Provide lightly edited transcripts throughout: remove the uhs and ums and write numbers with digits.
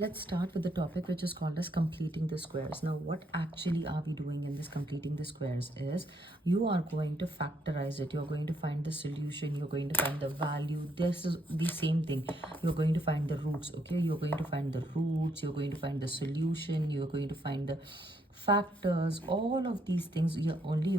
Let's start with the topic which is called as completing the squares. Now, what actually are we doing in this completing the squares is you are going to factorize it. You're going to find the solution. You're going to find the value. This is the same thing. You're going to find the roots. Okay, you're going to find the roots. You're going to find the solution. You're going to find the factors. All of these things you're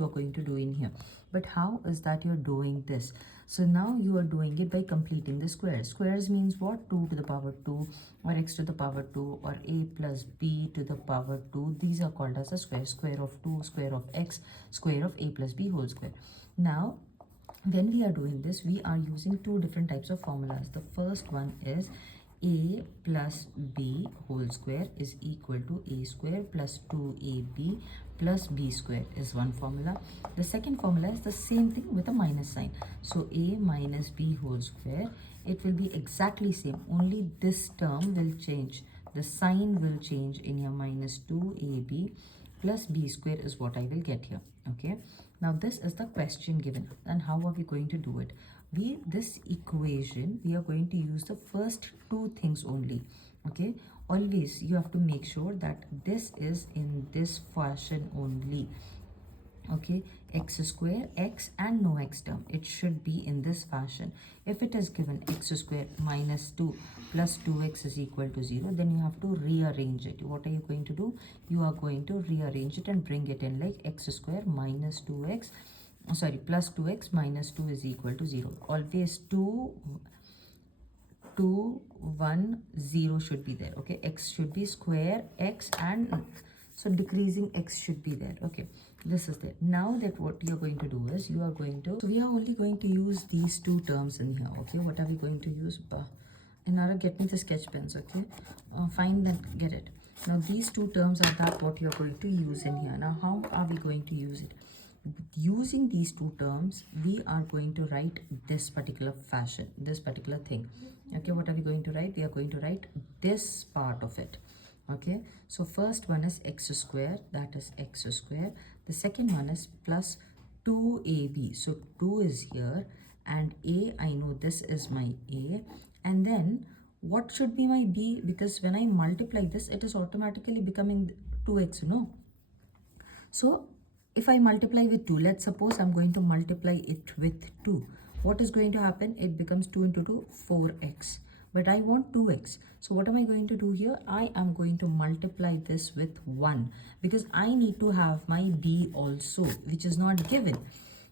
going to do in here. But how is that you're doing this? So now you are doing it by completing the squares. Squares means what? 2 to the power 2 or x to the power 2 or a plus b to the power 2. These are called as a square. Square of 2, square of x, square of a plus b whole square. Now, when we are doing this, we are using two different types of formulas. The first one is a plus b whole square is equal to a square plus 2ab plus b square is one formula. The second formula is the same thing with a minus sign. So a minus b whole square, it will be exactly same, only this term will change. The sign will change in your minus 2ab plus b square is what I will get here. Okay, now this is the question given, and how are we going to do it? This equation, we are going to use the first two things only. Okay, always you have to make sure that this is in this fashion only. Okay, x square, x and no x term, it should be in this fashion. If it is given x square minus 2 plus 2x is equal to 0, then you have to rearrange it. What are you going to do? You are going to rearrange it and bring it in like x square minus 2x, sorry, plus 2x minus 2 is equal to 0. Always 2 1 0 should be there. Okay, x should be square x, and so decreasing x should be there. Okay, this is there. Now that what you're going to do is you are going to, so we are only going to use these two terms in here. Okay, what are we going to use? Inara, get me the sketch pens. Okay, find that, get it. Now these two terms are that what you're going to use in here. Now how are we going to use it? Using these two terms, we are going to write this particular fashion, this particular thing. Okay, what are we going to write? We are going to write this part of it. Okay, so first one is x square, that is x square. The second one is plus 2ab, so 2 is here, and a, I know this is my a, and then what should be my b? Because when I multiply this, it is automatically becoming 2x, no? So if I multiply with 2, let's suppose I'm going to multiply it with 2. What is going to happen? It becomes 2 into 2, 4x. But I want 2x. So what am I going to do here? I am going to multiply this with 1. Because I need to have my b also, which is not given.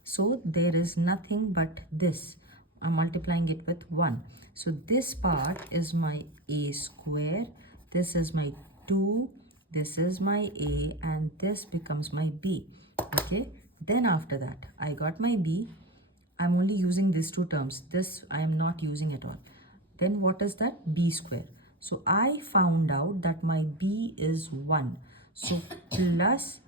So there is nothing but this. I'm multiplying it with 1. So this part is my a square. This is my 2. This is my a, and this becomes my b. Okay, then after that I got my b. I'm only using these two terms, this I am not using at all. Then what is that? B square. So I found out that my b is 1, so plus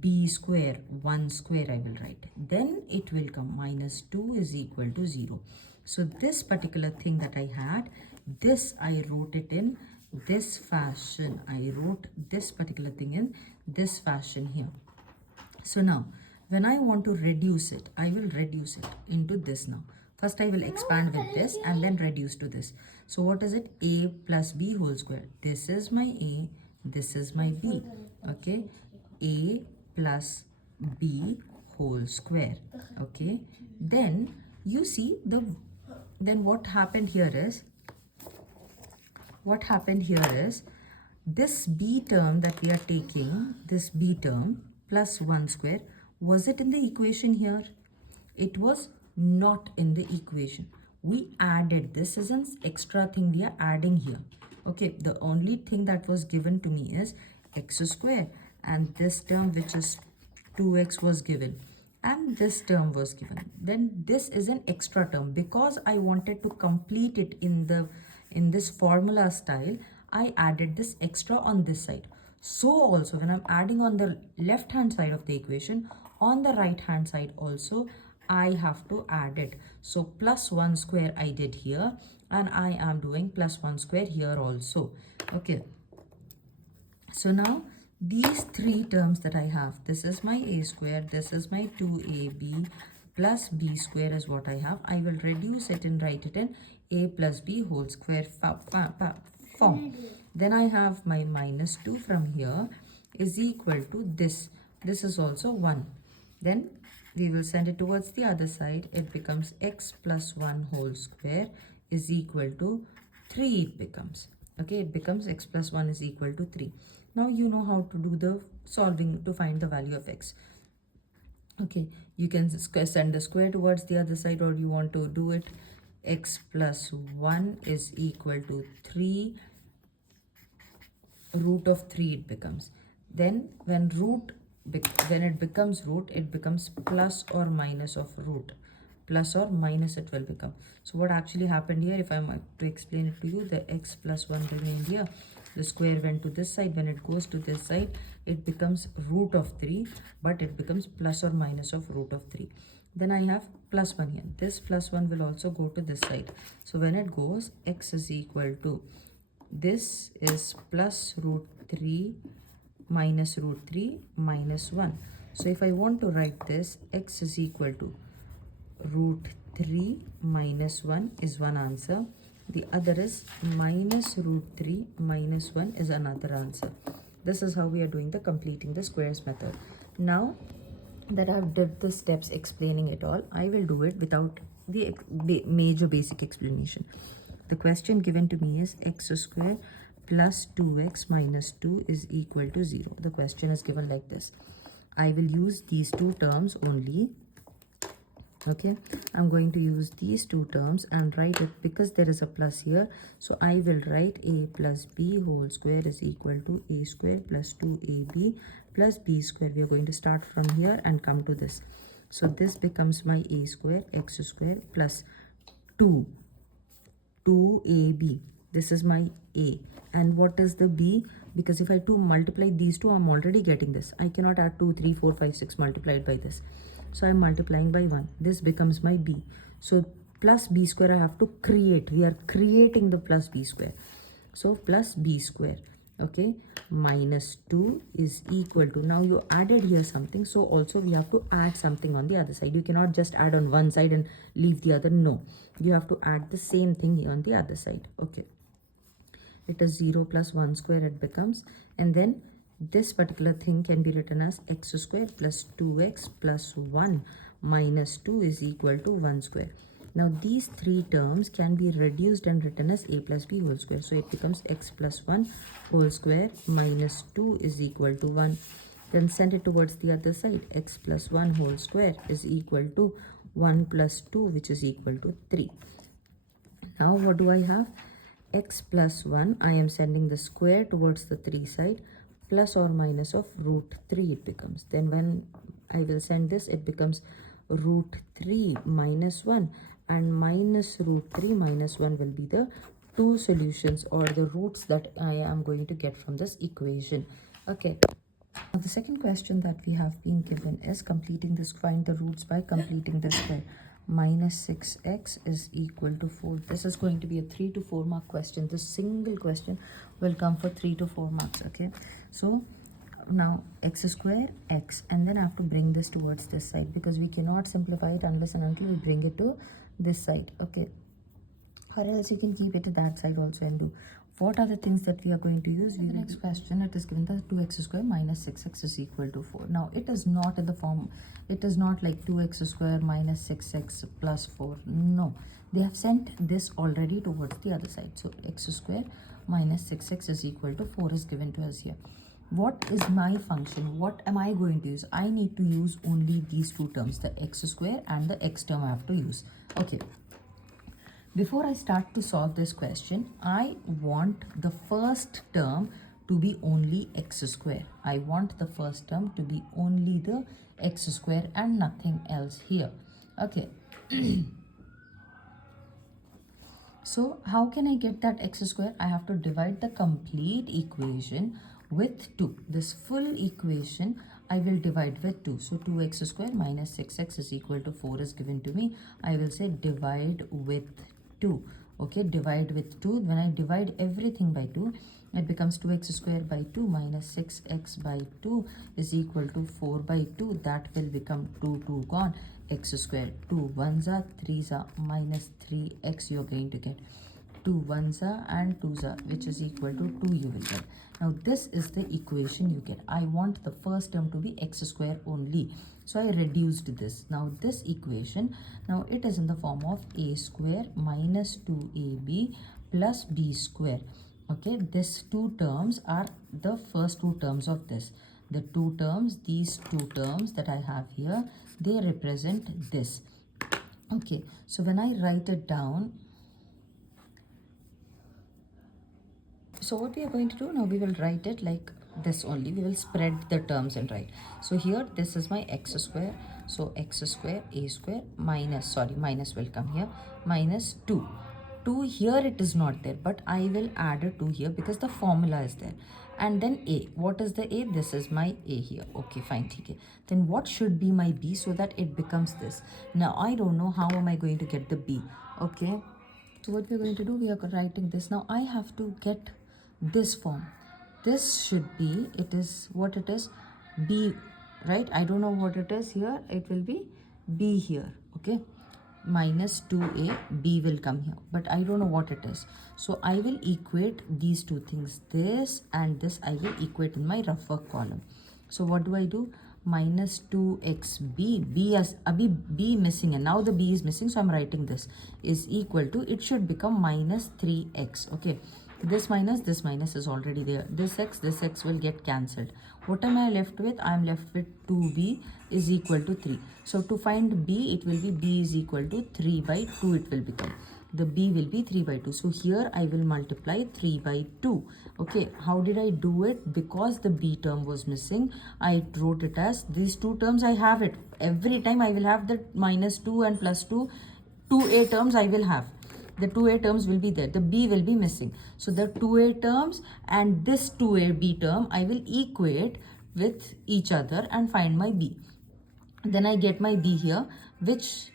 b square, 1 square I will write. Then it will come minus 2 is equal to 0. So this particular thing that I had, this I wrote it in this fashion. I wrote this particular thing in this fashion here. So now when I want to reduce it, I will reduce it into this now. First I will expand with this and then reduce to this. So what is it? A plus b whole square. This is my a, this is my b. Okay, a plus b whole square. Okay, then you see then what happened here is, this b term that we are taking, this b term plus 1 square, was it in the equation here? It was not in the equation. We added, this is an extra thing we are adding here. Okay, the only thing that was given to me is x square, and this term which is 2x was given, and this term was given. Then this is an extra term. Because I wanted to complete it in this formula style, I added this extra on this side. So also when I'm adding on the left hand side of the equation, on the right hand side also I have to add it. So plus 1 square I did here, and I am doing plus 1 square here also. Okay, so now these three terms that I have, this is my a square, this is my 2ab plus b square is what I have. I will reduce it and write it in a plus b whole square form. Then I have my minus 2 from here is equal to this. This is also 1. Then we will send it towards the other side. It becomes x plus 1 whole square is equal to 3 it becomes. Okay, it becomes x plus 1 is equal to 3. Now you know how to do the solving to find the value of x. Okay, you can send the square towards the other side, or you want to do it x plus 1 is equal to 3 root of 3 it becomes. Then when it becomes root, it becomes plus or minus of root. Plus or minus it will become. So what actually happened here, if I am to explain it to you, the x plus 1 remained here. The square went to this side. When it goes to this side, it becomes root of 3, but it becomes plus or minus of root of 3. Then I have plus 1 here. This plus 1 will also go to this side. So when it goes, x is equal to, this is plus root 3 minus root 3 minus 1. So if I want to write this, x is equal to root 3 minus 1 is one answer. The other is minus root 3 minus 1 is another answer. This is how we are doing the completing the squares method. Now that I've did the steps explaining it all, I will do it without the major basic explanation. The question given to me is x square plus 2x minus 2 is equal to 0. The question is given like this. I will use these two terms only. Okay, I'm going to use these two terms and write it because there is a plus here. So I will write a plus b whole square is equal to a square plus 2ab plus b square. We are going to start from here and come to this. So this becomes my a square x square plus 2ab. This is my a. And what is the b? Because if I multiply these two, I'm already getting this. I cannot add 2, 3, 4, 5, 6 multiplied by this. So I'm multiplying by 1. This becomes my b. So plus b square I have to create. We are creating the plus b square. So plus b square. Okay. Minus 2 is equal to. Now you added here something. So also we have to add something on the other side. You cannot just add on one side and leave the other. No. You have to add the same thing here on the other side. Okay. It is 0 plus 1 square it becomes. And then this particular thing can be written as x square plus 2x plus 1 minus 2 is equal to 1 square. Now these three terms can be reduced and written as a plus b whole square. So it becomes x plus 1 whole square minus 2 is equal to 1. Then send it towards the other side. X plus 1 whole square is equal to 1 plus 2 which is equal to 3. Now what do I have? X plus 1, I am sending the square towards the 3 side, plus or minus of root 3 it becomes. Then when I will send this, it becomes root 3 minus 1, and minus root 3 minus 1 will be the two solutions or the roots that I am going to get from this equation. Okay. Now the second question that we have been given is completing this, find the roots by completing the square. Minus 6x is equal to 4. This is going to be a 3 to 4 mark question. This single question will come for 3 to 4 marks. Okay, so now x square x, and then I have to bring this towards this side because we cannot simplify it unless and until we bring it to this side. Okay, or else you can keep it to that side also and do. What are the things that we are going to use? The next question, it is given that 2x square minus 6x is equal to 4. Now it is not in the form, it is not like 2x square minus 6x plus 4. No, they have sent this already towards the other side. So x square minus 6x is equal to 4 is given to us here. What is my function? What am I going to use? I need to use only these two terms, the x square and the x term I have to use. Okay. Before I start to solve this question, I want the first term to be only x square. I want the first term to be only the x square and nothing else here. Okay. So how can I get that x square? I have to divide the complete equation with 2. This full equation I will divide with 2. So 2x square minus 6x is equal to 4 is given to me. I will say divide with 2. Okay, divide with 2. When I divide everything by 2, it becomes 2x square by 2 minus 6x by 2 is equal to 4 by 2. That will become 2 gone. X square 2 1s are 3s are minus 3x you're going to get. 2 ones are and 2s are, which is equal to 2 you will get. Now this is the equation you get. I want the first term to be x square only, so I reduced this. Now this equation, now it is in the form of a square minus 2ab plus b square. Okay, these two terms are the first two terms of this. The two terms, these two terms that I have here, they represent this. Okay, so when I write it down, so what we are going to do now, we will write it like this only. We will spread the terms and write. So here, this is my x square. So x square a square minus, sorry, minus will come here, minus 2. 2 here it is not there, but I will add a 2 here because the formula is there. And then a, what is the a? This is my a here. Okay, fine. Okay. Then what should be my b so that it becomes this? Now I don't know how am I going to get the b. Okay, so what we're going to do, we are writing this. Now I have to get this form. This should be, it is what it is, b, right? I don't know what it is here. It will be b here. Okay, minus 2a, b will come here, but I don't know what it is. So I will equate these two things, this and this I will equate in my rough work column. So what do I do? Minus 2xb, b as b missing, and now the b is missing, so I'm writing this is equal to, it should become minus 3x. Okay, this minus is already there. This x will get cancelled. What am I left with? I am left with 2b is equal to 3. So to find b, it will be b is equal to 3 by 2 it will become. The b will be 3 by 2. So here I will multiply 3 by 2. Okay, how did I do it? Because the b term was missing, I wrote it as these two terms. I have it. Every time I will have the minus 2 and plus 2, 2a terms I will have. The 2a terms will be there. The b will be missing. So the 2a terms and this 2ab term I will equate with each other and find my b. Then I get my b here, which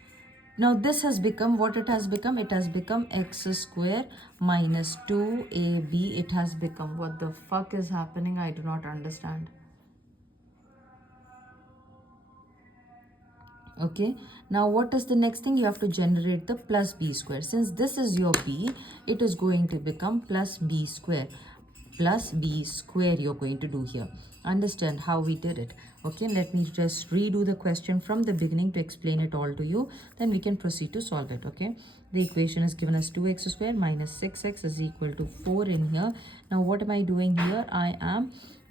now this has become what it has become. It has become x square minus 2ab. It has become, what the fuck is happening? I do not understand. Okay, now what is the next thing? You have to generate the plus b square. Since this is your b, it is going to become plus b square. Plus b square you're going to do here. Understand how we did it. Okay, let me just redo the question from the beginning to explain it all to you. Then we can proceed to solve it. Okay, the equation is given as 2x square minus 6x is equal to 4 in here. Now what am I doing here?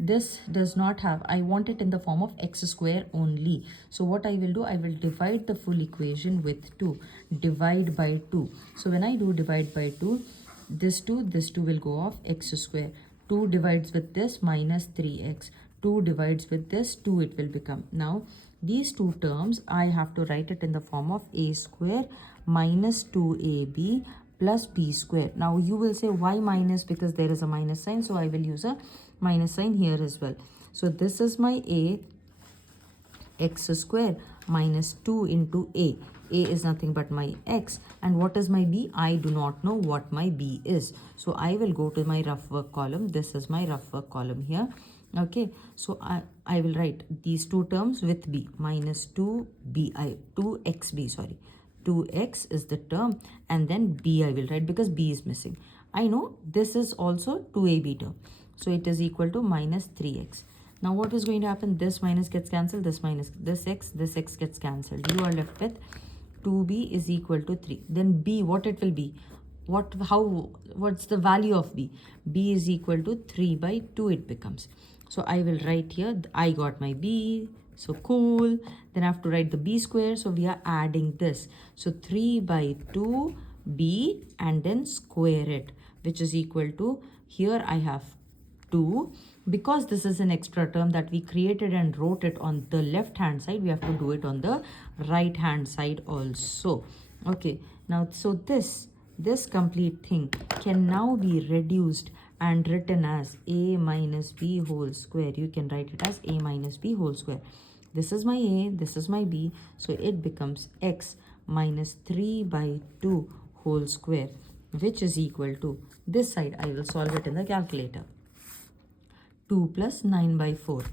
This does not have, I want it in the form of x square only. So what I will do, I will divide the full equation with 2. Divide by 2. So when I do divide by 2, this 2 will go off, x square. 2 divides with this, minus 3x. 2 divides with this, 2 it will become. Now these two terms, I have to write it in the form of a square minus 2ab plus b square. Now you will say why minus? Because there is a minus sign, so I will use a minus sign here as well. So this is my a, x square minus 2 into a. A is nothing but my x, and what is my b? I do not know what my b is. So I will go to my rough work column. This is my rough work column here. Okay, so I will write these two terms with b, minus 2xb, sorry. 2x is the term, and then b I will write because b is missing. I know this is also 2ab term. So it is equal to minus 3x. Now what is going to happen? This minus gets cancelled, this minus, this x gets cancelled. You are left with 2b is equal to 3. Then b, what it will be? What's the value of b? B is equal to 3 by 2 it becomes. So I will write here, I got my b. So cool. Then I have to write the b square. So we are adding this. So 3 by 2 b and then square it, which is equal to, here I have 2. Because this is an extra term that we created and wrote it on the left hand side, we have to do it on the right hand side also. Okay, now so this complete thing can now be reduced and written as a minus b whole square. You can write it as a minus b whole square. This is my a, this is my b, so it becomes x minus 3 by 2 whole square, which is equal to, this side I will solve it in the calculator. 2 plus 9 by 4.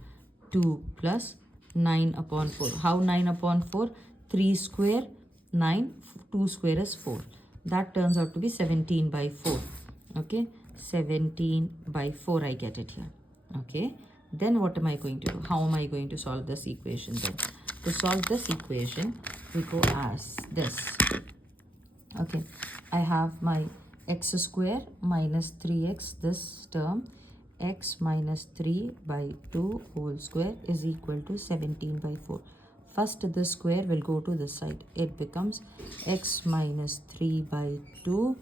2 plus 9 upon 4. How 9 upon 4? 3 square 9, 2 square is 4. that turns out to be 17 by 4. Okay, 17 by 4, I get it here. Okay, then what am I going to do? How am I going to solve this equation then? To solve this equation, we go as this. Okay, I have my x square minus 3x, this term, x minus 3 by 2 whole square is equal to 17 by 4. First, this square will go to this side. It becomes x minus 3 by 2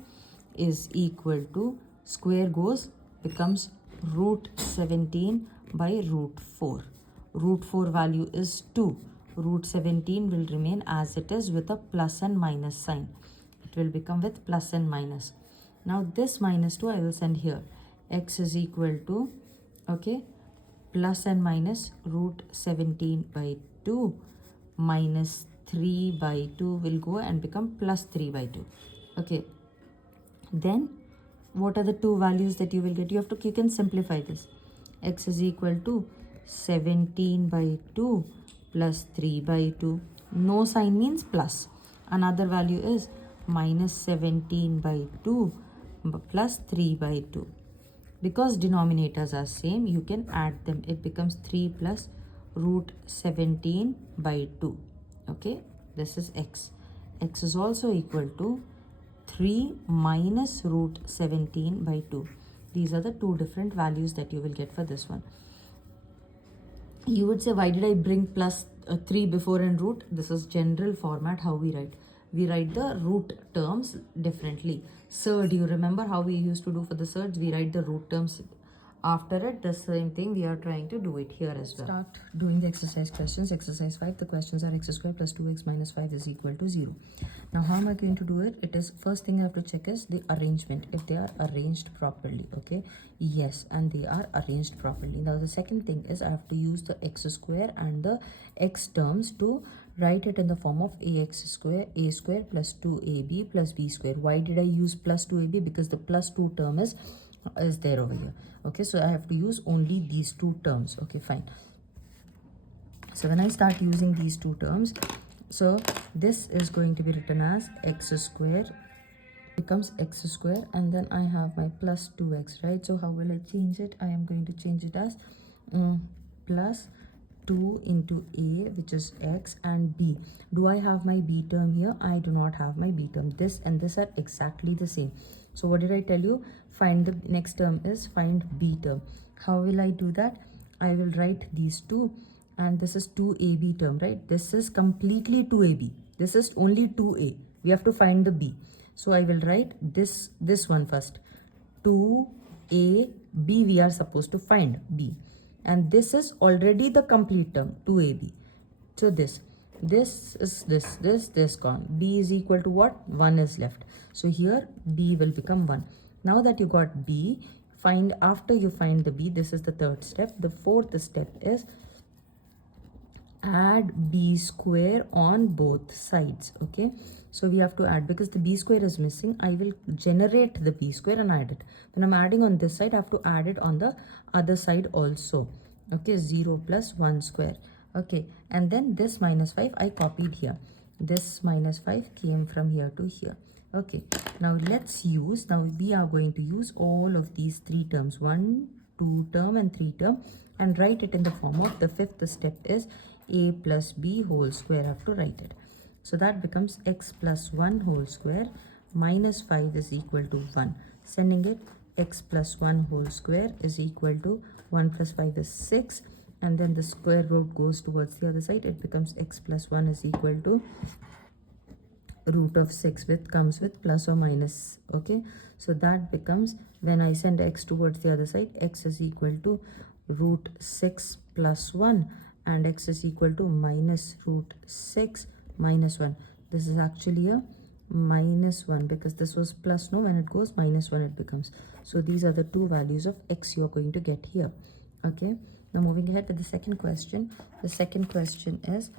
is equal to, square goes, becomes root 17 by root 4. Root 4 value is 2. Root 17 will remain as it is with a plus and minus sign. It will become with plus and minus. Now this minus 2 I will send here. X is equal to, okay, plus and minus root 17 by 2 minus 3 by 2 will go and become plus 3 by 2. Okay, then what are the two values that you will get? You can simplify this. X is equal to 17 by 2 plus 3 by 2. No sign means plus. Another value is minus 17 by 2 plus 3 by 2. Because denominators are same, you can add them. It becomes 3 plus root 17 by 2. Okay, this is x. X is also equal to 3 minus root 17 by 2. These are the two different values that you will get for this one. You would say, why did I bring plus 3 before and root? This is general format how we write. We write the root terms differently. Surd, you remember how we used to do for the surds? We write the root terms after it. The same thing we are trying to do it here as well. Start doing the exercise questions. Exercise 5, the questions are x square plus 2x minus 5 is equal to 0. Now how am I going to do it? It is, first thing I have to check is the arrangement, if they are arranged properly. Okay, yes, and they are arranged properly. Now the second thing is I have to use the x square and the x terms to write it in the form of a square plus 2ab plus b square. Why did I use plus 2ab? Because the plus 2 term is there over here. Okay, so I have to use only these two terms. Okay, fine. So when I start using these two terms, so this is going to be written as x square becomes x square, and then I have my plus 2x, right? So how will I change it? I am going to change it as plus 2 into a, which is x, and b. Do I have my b term here? I do not have my b term. This and this are exactly the same. So what did I tell you? Find the next term is find b term. How will I do that? I will write these two, and this is 2ab term, right? This is completely 2ab. This is only 2a. We have to find the b. So I will write this one first. 2a, b we are supposed to find b. And this is already the complete term, 2ab. So this is this gone. B is equal to what? 1 is left. So here b will become 1. Now that you got b, after you find the b, this is the third step. The fourth step is add b square on both sides. Okay, so we have to add, because the b square is missing, I will generate the b square and add it. When I'm adding on this side, I have to add it on the other side also. Okay, 0 plus 1 square. Okay, and then this minus 5 I copied here. This minus 5 came from here to here. Okay, now we are going to use all of these three terms, 1, 2 term and 3 term, and write it in the form of, the fifth step is a plus b whole square. I have to write it. So that becomes x plus 1 whole square minus 5 is equal to 1. Sending it, x plus 1 whole square is equal to 1 plus 5 is 6, and then the square root goes towards the other side. It becomes x plus 1 is equal to root of 6, which comes with plus or minus. Okay, so that becomes, when I send x towards the other side, x is equal to root 6 plus 1, and x is equal to minus root 6 minus 1. This is actually a minus 1, because this was plus, no, when it goes minus 1 it becomes. So these are the two values of x you are going to get here. Okay, now moving ahead with the second question. The second question is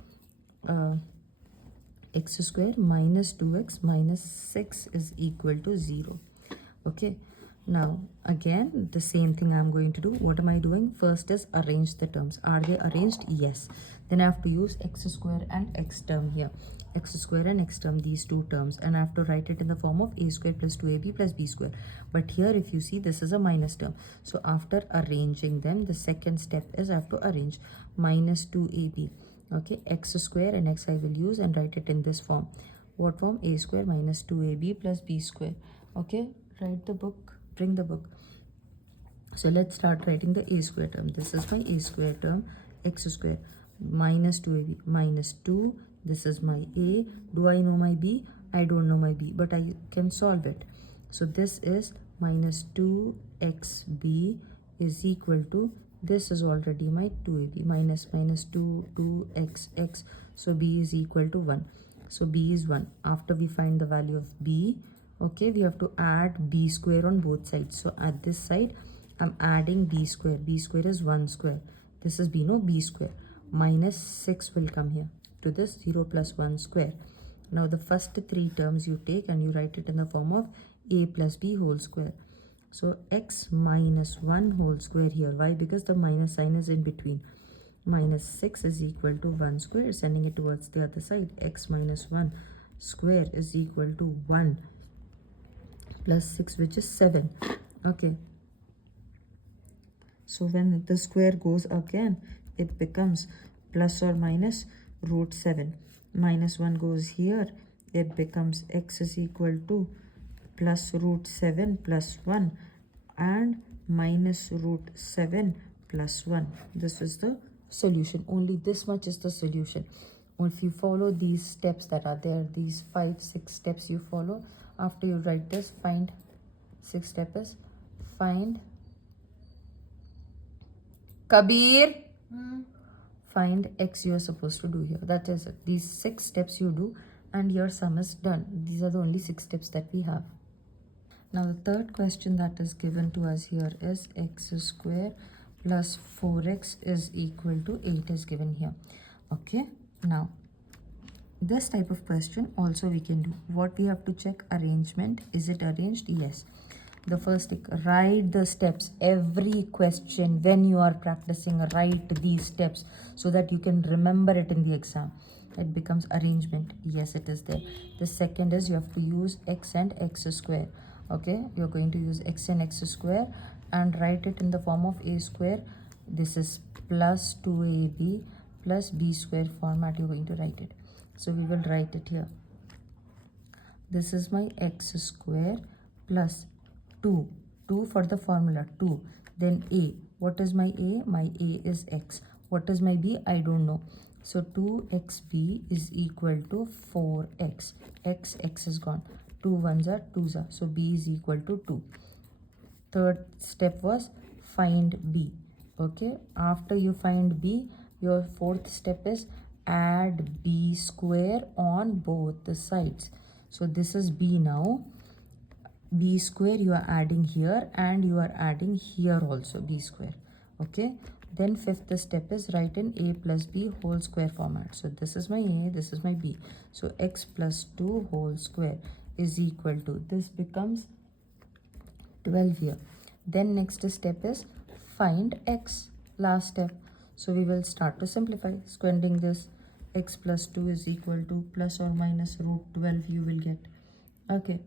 x square minus 2x minus 6 is equal to 0. Okay, Now again the same thing I'm going to do. What am I doing? First is arrange the terms. Are they arranged? Yes. Then I have to use x square and x term here. X square and x term, these two terms, and I have to write it in the form of a square plus 2ab plus b square. But here if you see, this is a minus term. So after arranging them, the second step is I have to arrange minus 2ab. Okay, x square and x I will use and write it in this form. What form? A square minus 2ab plus b square. Okay, write the book, bring the book. So let's start writing the a square term. This is my a square term, x square minus 2ab minus 2. This is my a. Do I know my b? I don't know my b, but I can solve it. So this is minus 2xb is equal to, this is already my 2ab, minus 2xx. So b is equal to 1. So b is 1. After we find the value of b, okay, we have to add b square on both sides. So at this side I'm adding b square. B square is 1 square. This is b, no, b square. Minus 6 will come here to this 0 plus 1 square. Now the first three terms you take and you write it in the form of a plus b whole square. So x minus 1 whole square here. Why? Because the minus sign is in between. Minus 6 is equal to 1 square, sending it towards the other side. X minus 1 square is equal to 1 plus 6, which is 7. Okay. So when the square goes again, it becomes plus or minus root 7. Minus 1 goes here, it becomes x is equal to plus root 7 plus 1 and minus root 7 plus 1. This is the solution. Only this much is the solution. If you follow these steps that are there, these 5-6 steps you follow, after you write this, find 6 step is find Kabir. Find x you are supposed to do here. That is it. These 6 steps you do and your sum is done. These are the only 6 steps that we have. Now the third question that is given to us here is x square plus 4x is equal to 8 is given here. Okay. Now this type of question also we can do. What we have to check? Arrangement. Is it arranged? Yes. The first thing, write the steps. Every question when you are practicing, write these steps so that you can remember it in the exam. It becomes arrangement. Yes, it is there. The second is you have to use x and x square. Okay, you're going to use x and x square and write it in the form of a square. This is plus 2ab plus b square format. You're going to write it. So we will write it here. This is my x square plus 2 for the formula 2. Then a. What is my a? My a is x. What is my b? I don't know. So 2xb is equal to 4x. X is gone. 2 ones are 2s are. So b is equal to 2. Third step was find b. Okay. After you find b, your fourth step is add b square on both the sides. So this is b now. B square you are adding here and you are adding here also b square. Okay. Then fifth step is write in a plus b whole square format. So this is my a, this is my b. So x plus 2 whole square is equal to, this becomes 12 here. Then next step is find x. Last step. So we will start to simplify. Squaring this, x plus 2 is equal to plus or minus root 12 you will get. Okay.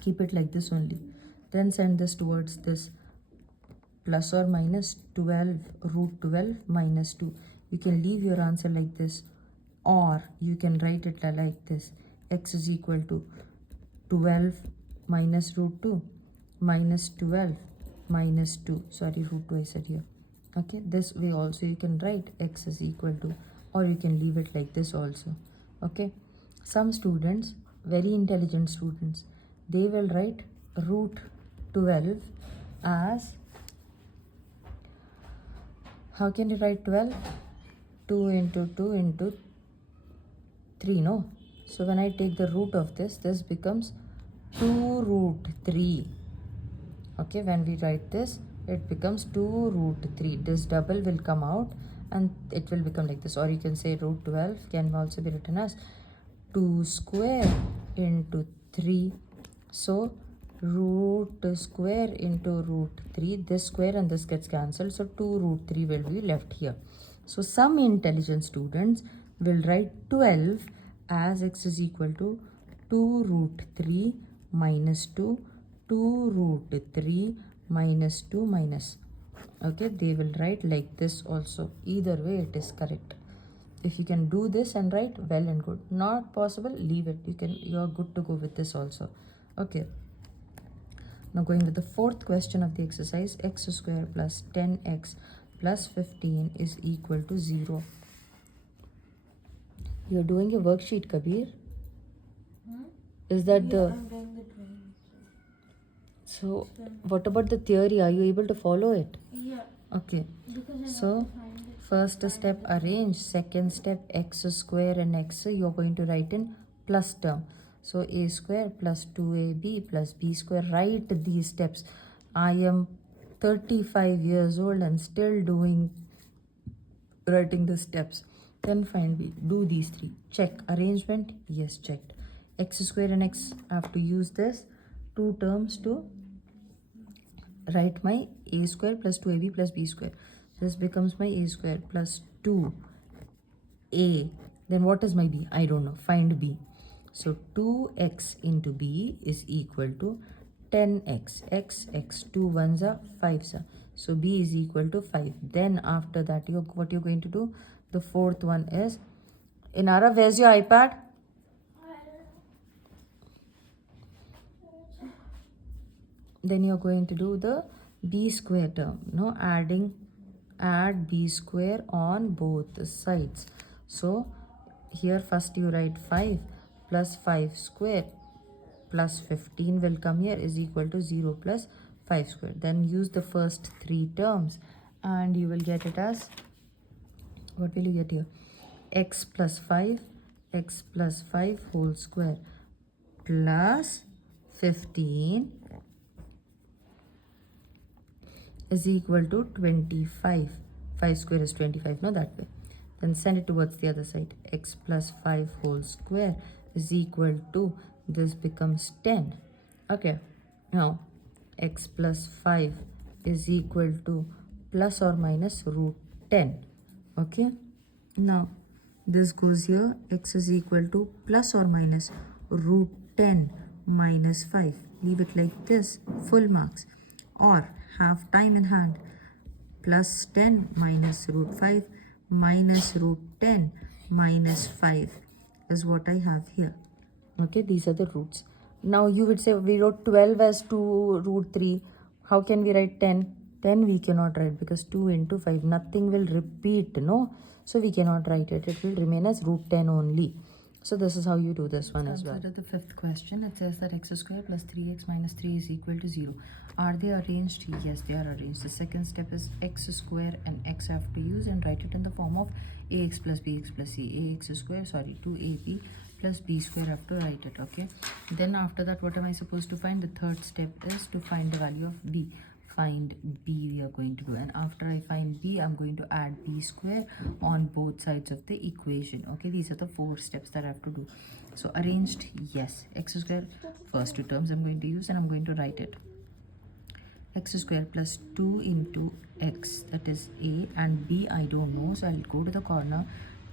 Keep it like this only. Then send this towards this. Plus or minus 12 root 12 minus 2. You can leave your answer like this, or you can write it like this. X is equal to 12 minus root 2 minus 12 minus 2. Sorry, root 2 I said here. Okay, this way also you can write x is equal to, or you can leave it like this also. Okay, some students, very intelligent students, they will write root 12 as, how can you write 12? 2 into 2 into 3, no? So when I take the root of this, this becomes 2 root 3. Okay, when we write this, it becomes 2 root 3. This double will come out and it will become like this. Or you can say root 12 can also be written as 2 square into 3. So root square into root 3. This square and this gets cancelled. So 2 root 3 will be left here. So some intelligent students will write 12 as x is equal to 2 root 3 minus 2, 2 root 3 minus 2 minus. Okay, they will write like this also. Either way it is correct. If you can do this and write, well and good. Not possible, leave it. You are good to go with this also. Okay. Now going with the fourth question of the exercise, x square plus 10x plus 15 is equal to 0. You are doing a worksheet, Kabir. Is that the... I'm doing the drawing. So what about the theory? Are you able to follow it? Yeah. Okay. Because I So have to find it. first step arrange, second step x square and x you are going to write in plus term. So a square plus 2ab plus b square. Write these steps. I am 35 years old and still writing the steps. Then find b. Do these three. Check. Arrangement. Yes, checked. X square and x, I have to use this two terms to write my a square plus 2ab plus b square. This becomes my a square plus 2a. Then what is my b? I don't know. Find b. So 2x into b is equal to 10x. X 2 ones are 5s are. So b is equal to 5. Then after that, what you're going to do? The fourth one is, Inara, where's your iPad? Then you're going to do the b square term. No, add b square on both sides. So here first you write 5 plus 5 square plus 15 will come here is equal to 0 plus 5 square. Then use the first three terms and you will get it as, what will you get here? X plus 5 whole square plus 15 is equal to 25. 5 square is 25, no, that way. Then send it towards the other side. X plus 5 whole square is equal to, this becomes 10. Okay, now x plus 5 is equal to plus or minus root 10. Okay, now this goes here. X is equal to plus or minus root 10 minus 5. Leave it like this, full marks. Or have time in hand. Plus 10 minus root 5 minus root 10 minus 5 is what I have here. Okay, these are the roots. Now you would say we wrote 12 as 2 root 3. How can we write 10? 10 we cannot write because 2 into 5. Nothing will repeat, no? So we cannot write it. It will remain as root 10 only. So this is how you do this one as well. Consider the fifth question. It says that x square plus 3x minus 3 is equal to 0. Are they arranged? Yes, they are arranged. The second step is x square and x I have to use and write it in the form of ax plus bx plus c. Ax square, sorry, 2ab plus b square I have to write it, okay? Then after that, what am I supposed to find? The third step is to find the value of b. Find b we are going to do, and after I find b, I'm going to add b square on both sides of the equation. Okay, these are the 4 steps that I have to do. So arranged, yes. X square, first two terms I'm going to use and I'm going to write it. X square plus 2 into x, that is a, and b I don't know, so I'll go to the corner.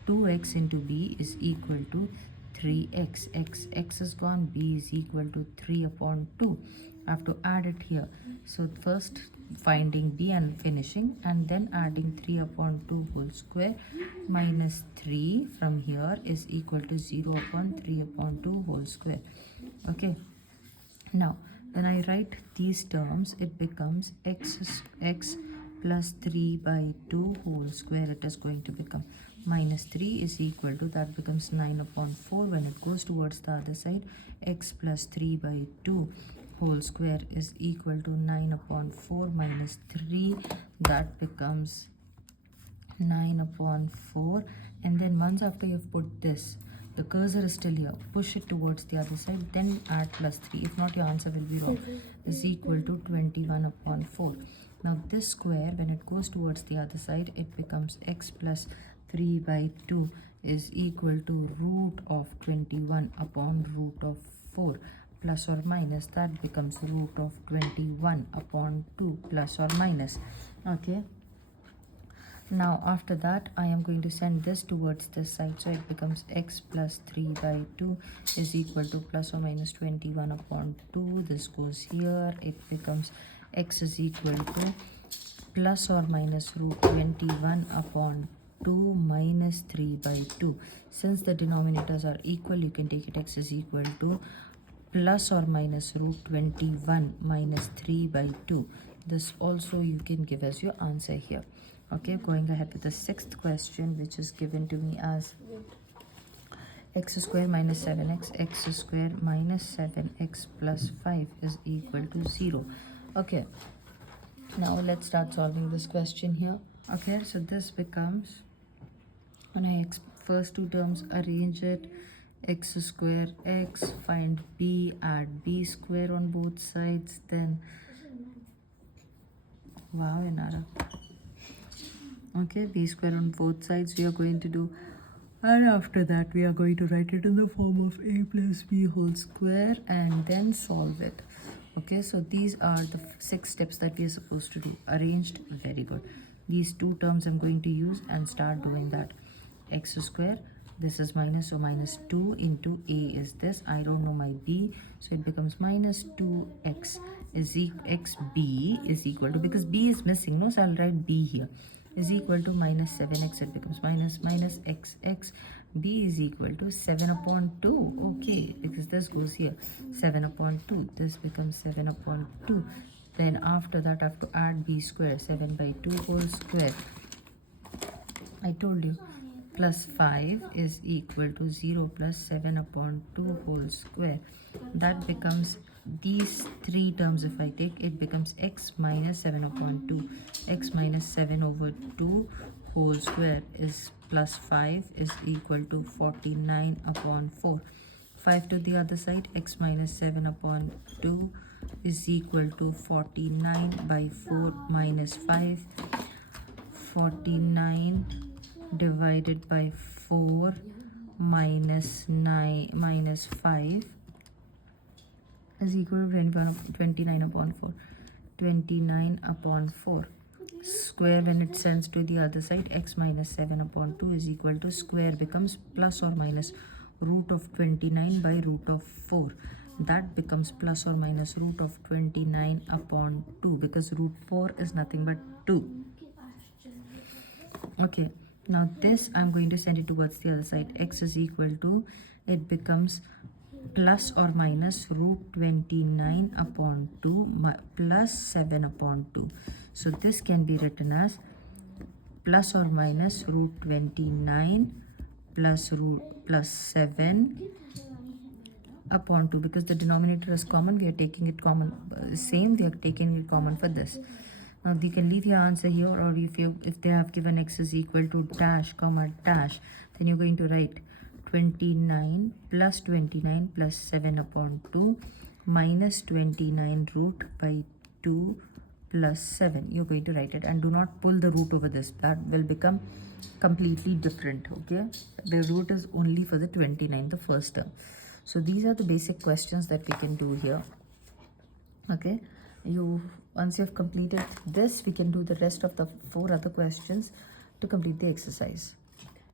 2x into b is equal to 3x. X is gone, b is equal to 3 upon 2. I have to add it here. So first finding b and finishing, and then adding 3 upon 2 whole square minus 3 from here is equal to 0 upon 3 upon 2 whole square. Okay, now when I write these terms, it becomes x plus 3 by 2 whole square. It is going to become minus 3 is equal to, that becomes 9 upon 4. When it goes towards the other side, x plus 3 by 2 whole square is equal to 9 upon 4 minus 3. That becomes 9 upon 4. And then once after you've put this, the cursor is still here, push it towards the other side, then add plus 3. If not, your answer will be wrong. Is equal to 21 upon 4. Now this square, when it goes towards the other side, it becomes x plus 3 by 2 is equal to root of 21 upon root of 4. plus or minus, that becomes root of 21 upon 2 plus or minus. Okay, now after that I am going to send this towards this side, so it becomes x plus 3 by 2 is equal to plus or minus 21 upon 2. This goes here, it becomes x is equal to plus or minus root 21 upon 2 minus 3 by 2. Since the denominators are equal, you can take it x is equal to plus or minus root 21 minus 3 by 2. This also you can give as your answer here. Okay, going ahead with the sixth question, which is given to me as x square minus 7x, x square minus 7x plus 5 is equal to 0. Okay, now let's start solving this question here. Okay, so this becomes, when I first two terms, arrange it, x square x, find b, add b square on both sides, then wow, Inara. Okay, b square on both sides we are going to do, and after that we are going to write it in the form of a plus b whole square and then solve it. Okay, so these are the 6 steps that we are supposed to do. Arranged, very good. These two terms I'm going to use and start doing that. X square, this is minus, so minus 2 into a is this, I don't know my b, so it becomes minus 2x is xb is equal to, because b is missing, no, so I'll write b here, is equal to minus 7x. It becomes minus xx, b is equal to 7 upon 2. Okay, because this goes here, 7 upon 2, this becomes 7 upon 2. Then after that I have to add b square, 7 by 2 whole square, I told you, plus 5 is equal to 0 plus 7 upon 2 whole square. That becomes, these 3 terms if I take, it becomes x minus 7 upon 2. X minus 7 over 2 whole square is plus 5 is equal to 49 upon 4. 5 to the other side, x minus 7 upon 2 is equal to 49 by 4 minus 5. 49 divided by 4 minus 9 minus 5 is equal to 29 upon 4. 29 upon 4. Square when it sends to the other side, x minus 7 upon 2 is equal to, square becomes plus or minus root of 29 by root of 4. That becomes plus or minus root of 29 upon 2, because root 4 is nothing but 2. Okay, now this I'm going to send it towards the other side. X is equal to, it becomes plus or minus root 29 upon 2 plus 7 upon 2. So this can be written as plus or minus root 29 plus 7 upon 2, because the denominator is common, we are taking it common, same, we are taking it common for this. Now you can leave your answer here, or if they have given x is equal to dash comma dash, then you're going to write 29 plus 7 upon 2 minus 29 root by 2 plus 7. You're going to write it, and do not pull the root over this, that will become completely different. Okay, the root is only for the 29, the first term. So these are the basic questions that we can do here. Okay, once you have completed this, we can do the rest of the 4 other questions to complete the exercise.